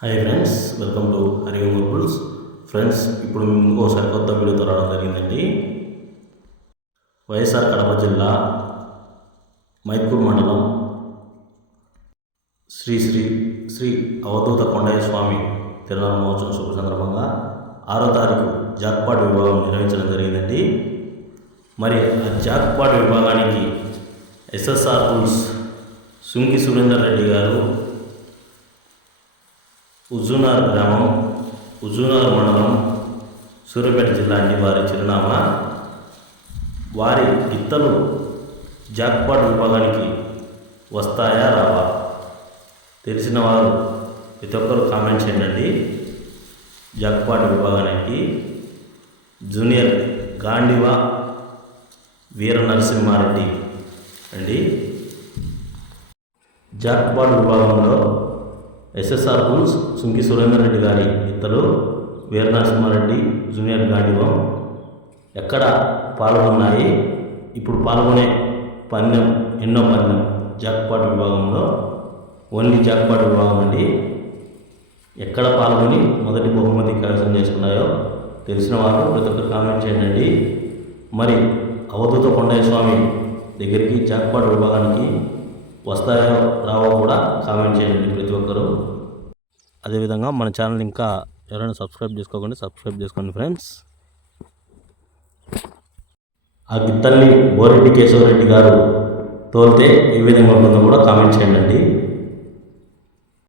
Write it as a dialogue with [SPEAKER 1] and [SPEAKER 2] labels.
[SPEAKER 1] Hi friends welcome to Hari bulls friends ఇప్పుడు మేము ముందుకు ఒక సరికొత్త వీడియోతో రావడం జరిగిందండి. వైఎస్ఆర్ కడప జిల్లా మైత్పూర్ మండలం శ్రీ శ్రీ శ్రీ అవధూత కొండయ్య స్వామి తిరునామ మహోత్సవం శుభ సందర్భంగా ఆరో తారీఖు జాక్పాట్ విభాగం నిర్వహించడం జరిగిందండి. మరి ఆ జాక్పాట్ విభాగానికి ఎస్ఎస్ఆర్ రూల్స్ సుంకి సురేందర్ రెడ్డి గారు ఉజునార్ గ్రామం ఉజునార్ మండలం సూర్యాపేట జిల్లా అండి వారి చిరునామా. వారి గిత్తలు జాక్పాట్ విభాగానికి వస్తాయా రావా? తెలిసిన వారు ప్రతి ఒక్కరు కామెంట్ చేయండి. జాక్పాట్ విభాగానికి జూనియర్ గాండివా వీర నరసింహారెడ్డి అండి. జాక్పాట్ విభాగంలో ఎస్ఎస్ఆర్ రూల్స్ సుంకి సురేందర్ రెడ్డి గారి ఇద్దరు వీర నరసింహారెడ్డి జూనియర్ గాంధీవం ఎక్కడ పాల్గొన్నాయి? ఇప్పుడు పాల్గొనే పందెం ఎన్నో పందెం? జాక్పాట్ విభాగంలో ఓన్లీ జాక్పాట్ విభాగం అండి. ఎక్కడ పాల్గొని మొదటి బహుమతి కైవసం చేసుకున్నాయో తెలిసిన వారు ప్రతి ఒక్కరు కామెంట్ చేయండి. మరి అవధూత కొండయ్య స్వామి దగ్గరికి జాక్పాట్ విభాగానికి వస్తాయో రావో కూడా కామెంట్ చేయండి. అదేవిధంగా మన ఛానల్ ఇంకా ఎవరైనా సబ్స్క్రైబ్ చేసుకోకుండా సబ్స్క్రైబ్ చేసుకోండి ఫ్రెండ్స్. ఆ గిత్తల్ని బోరెడ్డి కేశవరెడ్డి గారు తోలితే ఏ విధంగా ఉంటుందో కూడా కామెంట్ చేయండి